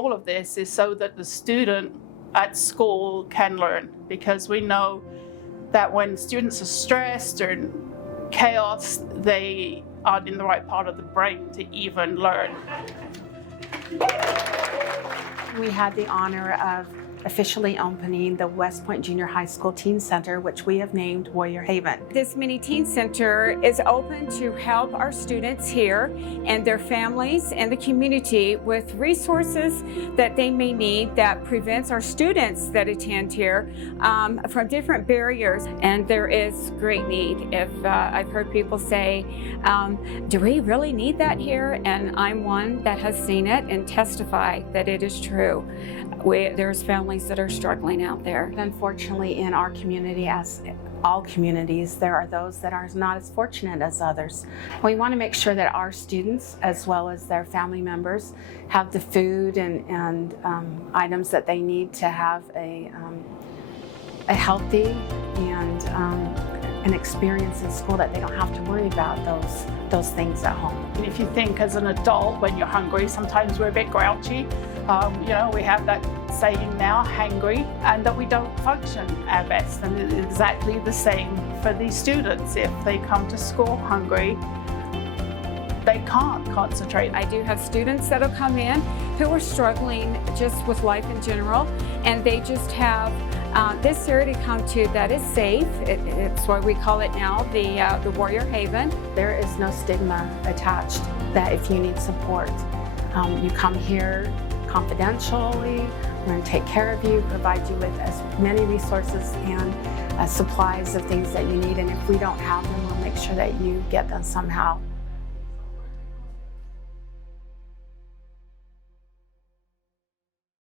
all of this is so that the student at school can learn, because we know that when students are stressed or in chaos, they aren't in the right part of the brain to even learn. We had the honor of officially opening the West Point Junior High School Teen Center, which we have named Warrior Haven. This mini teen center is open to help our students here and their families and the community with resources that they may need that prevents our students that attend here from different barriers. And there is great need. If I've heard people say, do we really need that here? And I'm one that has seen it and testify that it is true. There's families that are struggling out there. Unfortunately, in our community, as all communities, there are those that are not as fortunate as others. We want to make sure that our students, as well as their family members, have the food and items that they need to have a healthy and an experience in school, that they don't have to worry about those things at home. And if you think as an adult, when you're hungry, sometimes we're a bit grouchy. We have that saying now, hangry, and that we don't function our best. And it's exactly the same for these students. If they come to school hungry, they can't concentrate. I do have students that'll come in who are struggling just with life in general, and they just have this area to come to that is safe. It's what we call it now, the Warrior Haven. There is no stigma attached, that if you need support, you come here confidentially. We're going to take care of you, provide you with as many resources and supplies of things that you need. And if we don't have them, we'll make sure that you get them somehow.